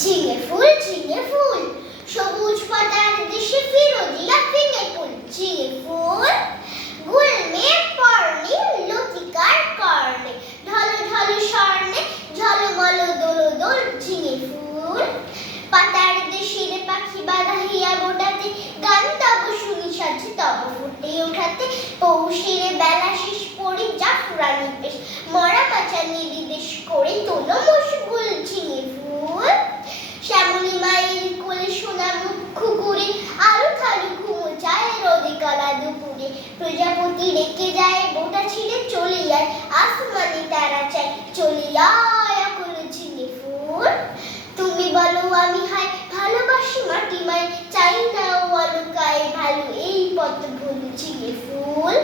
ঝিঙে ফুল সবুজ পাতার দেশে ফিরোজিয়া ফিঙে ফুল ঝিঙে ফুল গুলমে পর্ণে লতিকার কর্ণে ঢল ঢল স্বর্ণে ঝলমল দোল দোল ঝিঙে ফুল পাতার দেশের পাখি বাঁধাইয়া বোটাতে গান তব শুনি সাজি তব ফুটে ওঠাতে পৌষের বেলা শেষ পড়ে জাফরানি বেশ মরা পাচা নির্দেশ করে তোলো মশগুল ঝিঙে ফুল শ্যামলী মায়ের কোলে সোনা মুখ করে আরো থালু ঘুমো যায় রোদে কালা দুপুরে প্রজাপতি রেখে যায় বোটা ছিঁড়ে চলে যায় আসমানি তারা চাই চলে যায় অকুল ঝিঙে ফুল তুমি বলো আমি হাই ভালোবাসি মাটি মাই চাই না ও অলকায় ভালো এই পথ ভুল ঝিঙে ফুল।